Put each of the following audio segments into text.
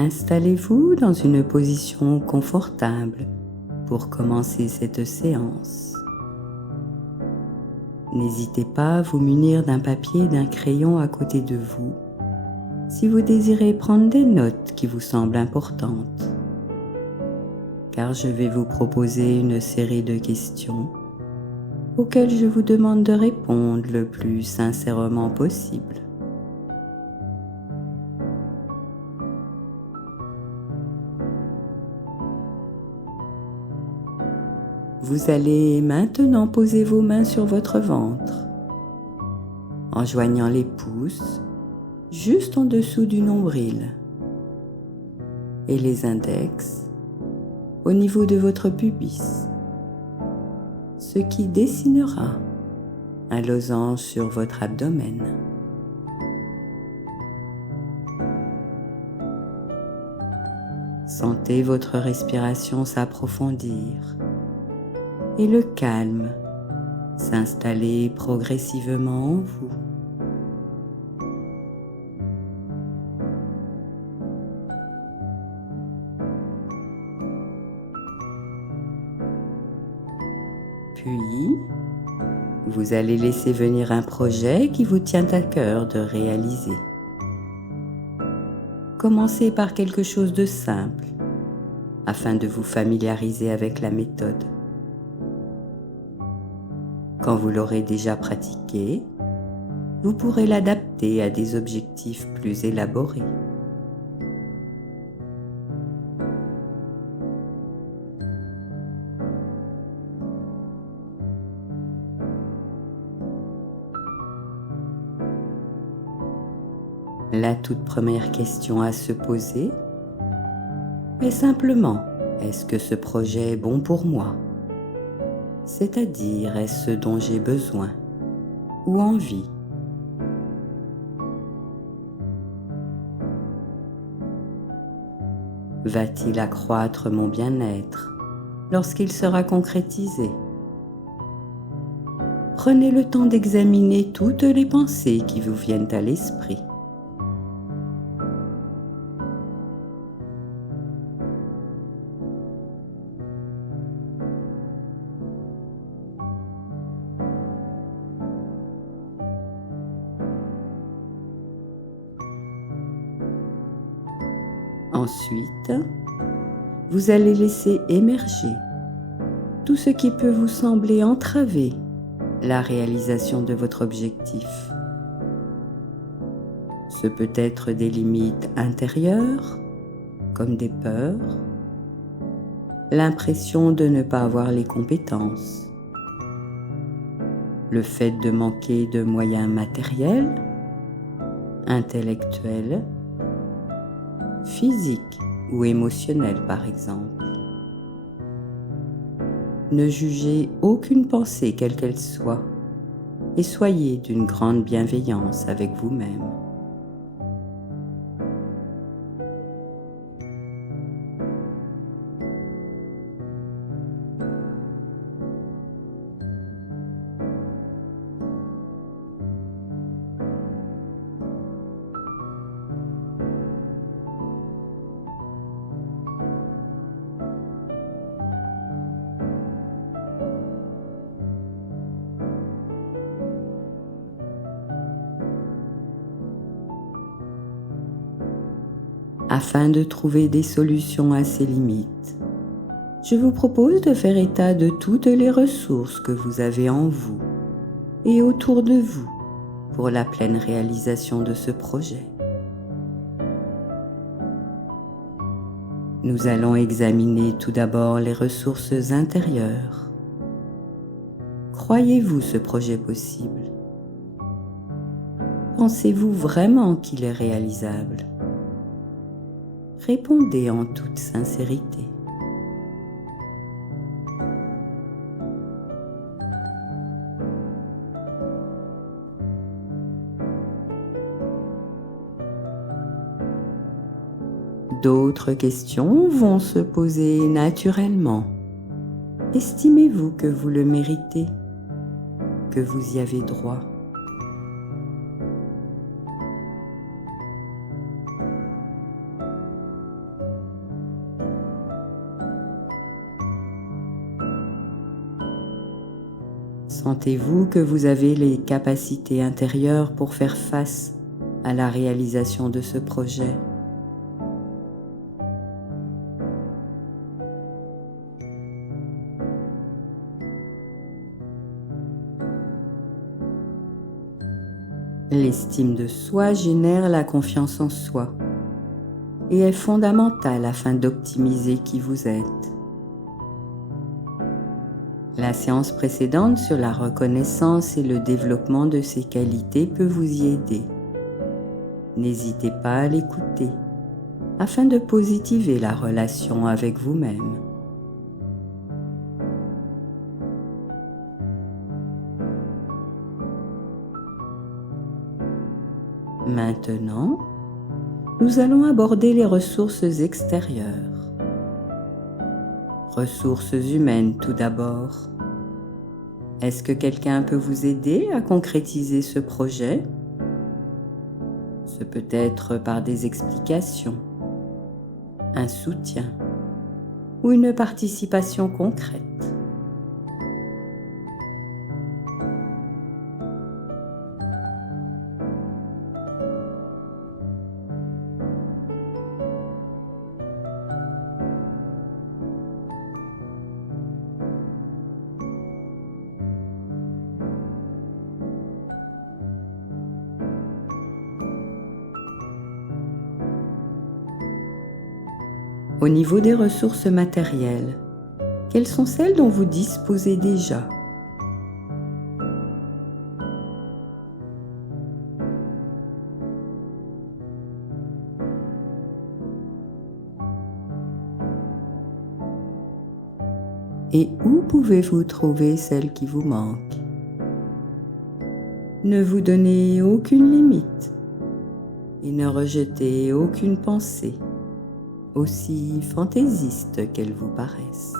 Installez-vous dans une position confortable pour commencer cette séance. N'hésitez pas à vous munir d'un papier et d'un crayon à côté de vous si vous désirez prendre des notes qui vous semblent importantes, car je vais vous proposer une série de questions auxquelles je vous demande de répondre le plus sincèrement possible. Vous allez maintenant poser vos mains sur votre ventre, en joignant les pouces juste en dessous du nombril et les index au niveau de votre pubis, ce qui dessinera un losange sur votre abdomen. Sentez votre respiration s'approfondir et le calme s'installer progressivement en vous. Puis, vous allez laisser venir un projet qui vous tient à cœur de réaliser. Commencez par quelque chose de simple, afin de vous familiariser avec la méthode. Quand vous l'aurez déjà pratiqué, vous pourrez l'adapter à des objectifs plus élaborés. La toute première question à se poser est simplement: est-ce que ce projet est bon pour moi ? C'est-à-dire, est-ce ce dont j'ai besoin ou envie ? Va-t-il accroître mon bien-être lorsqu'il sera concrétisé ? Prenez le temps d'examiner toutes les pensées qui vous viennent à l'esprit. Ensuite, vous allez laisser émerger tout ce qui peut vous sembler entraver la réalisation de votre objectif. Ce peut être des limites intérieures, comme des peurs, l'impression de ne pas avoir les compétences, le fait de manquer de moyens matériels, intellectuels, physiques ou émotionnels par exemple. Ne jugez aucune pensée quelle qu'elle soit et soyez d'une grande bienveillance avec vous-même. Afin de trouver des solutions à ces limites, je vous propose de faire état de toutes les ressources que vous avez en vous et autour de vous pour la pleine réalisation de ce projet. Nous allons examiner tout d'abord les ressources intérieures. Croyez-vous ce projet possible ? Pensez-vous vraiment qu'il est réalisable ? Répondez en toute sincérité. D'autres questions vont se poser naturellement. Estimez-vous que vous le méritez, que vous y avez droit ? Sentez-vous que vous avez les capacités intérieures pour faire face à la réalisation de ce projet? L'estime de soi génère la confiance en soi et est fondamentale afin d'optimiser qui vous êtes. La séance précédente sur la reconnaissance et le développement de ces qualités peut vous y aider. N'hésitez pas à l'écouter afin de positiver la relation avec vous-même. Maintenant, nous allons aborder les ressources extérieures. Ressources humaines tout d'abord. Est-ce que quelqu'un peut vous aider à concrétiser ce projet? Ce peut être par des explications, un soutien ou une participation concrète. Au niveau des ressources matérielles, quelles sont celles dont vous disposez déjà? Et où pouvez-vous trouver celles qui vous manquent? Ne vous donnez aucune limite et ne rejetez aucune pensée, aussi fantaisiste qu'elle vous paraisse.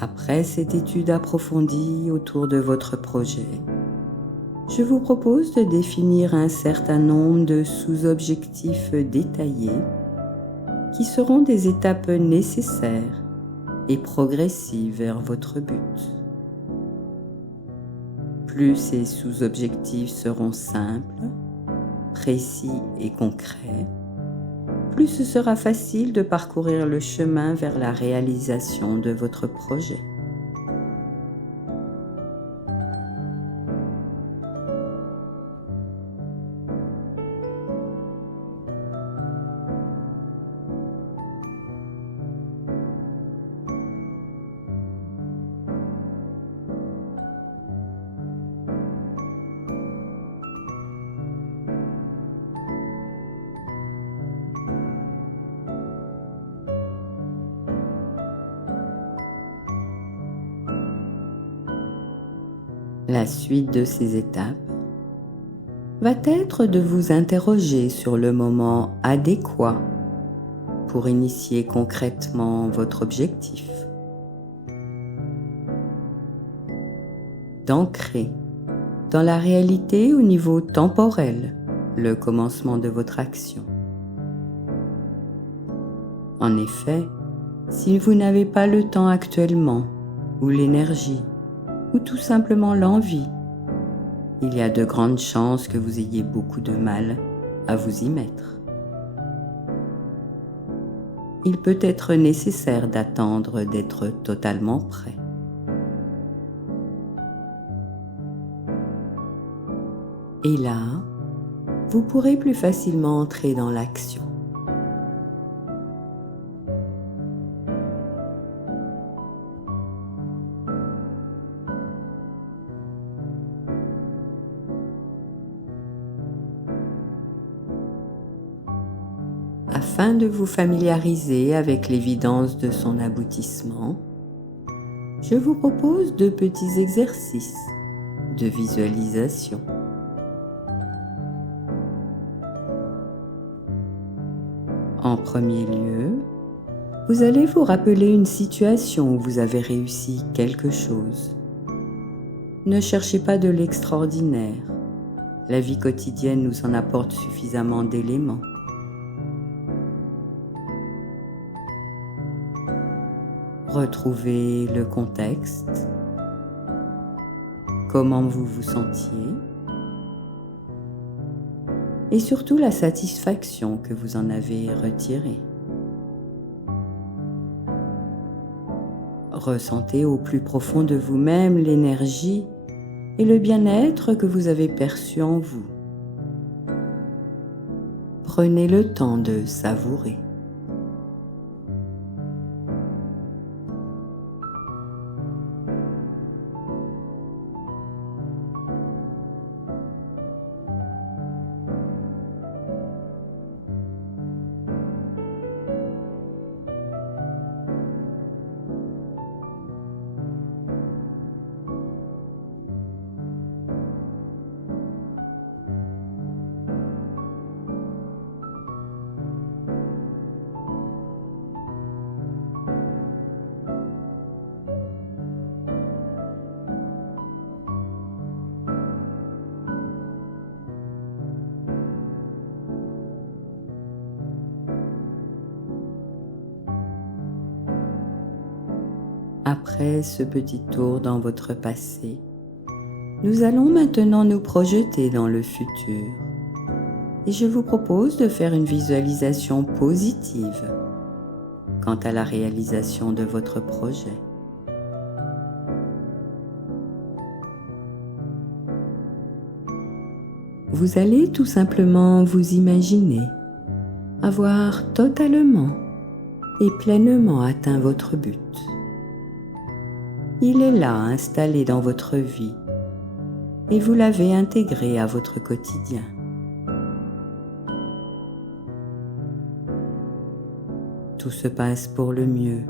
Après cette étude approfondie autour de votre projet, je vous propose de définir un certain nombre de sous-objectifs détaillés qui seront des étapes nécessaires et progressives vers votre but. Plus ces sous-objectifs seront simples, précis et concrets, plus ce sera facile de parcourir le chemin vers la réalisation de votre projet. La suite de ces étapes va être de vous interroger sur le moment adéquat pour initier concrètement votre objectif. D'ancrer dans la réalité au niveau temporel le commencement de votre action. En effet, si vous n'avez pas le temps actuellement, ou l'énergie, ou tout simplement l'envie, il y a de grandes chances que vous ayez beaucoup de mal à vous y mettre. Il peut être nécessaire d'attendre d'être totalement prêt. Et là, vous pourrez plus facilement entrer dans l'action. Afin de vous familiariser avec l'évidence de son aboutissement, je vous propose 2 petits exercices de visualisation. En premier lieu, Vous allez vous rappeler une situation où vous avez réussi quelque chose. Ne cherchez pas de l'extraordinaire. La vie quotidienne nous en apporte suffisamment d'éléments. Retrouvez le contexte, comment vous vous sentiez, et surtout la satisfaction que vous en avez retirée. Ressentez au plus profond de vous-même l'énergie et le bien-être que vous avez perçu en vous. Prenez le temps de savourer. Après ce petit tour dans votre passé, nous allons maintenant nous projeter dans le futur. Et je vous propose de faire une visualisation positive quant à la réalisation de votre projet. Vous allez tout simplement vous imaginer avoir totalement et pleinement atteint votre but. Il est là, installé dans votre vie, et vous l'avez intégré à votre quotidien. Tout se passe pour le mieux,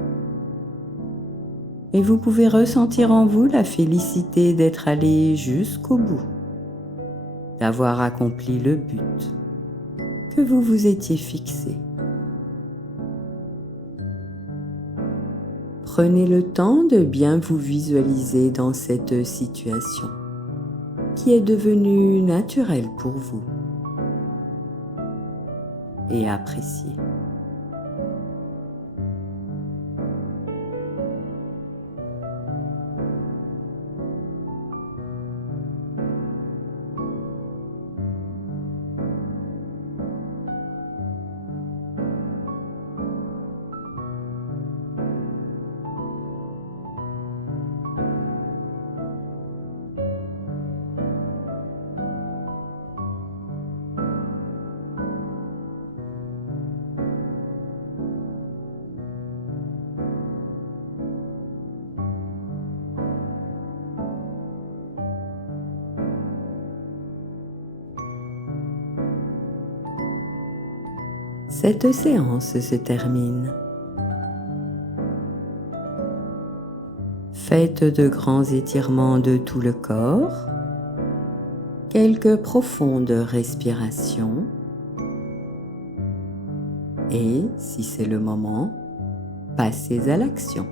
et vous pouvez ressentir en vous la félicité d'être allé jusqu'au bout, d'avoir accompli le but que vous vous étiez fixé. Prenez le temps de bien vous visualiser dans cette situation qui est devenue naturelle pour vous et appréciez. Cette séance se termine. Faites de grands étirements de tout le corps, quelques profondes respirations et, si c'est le moment, passez à l'action.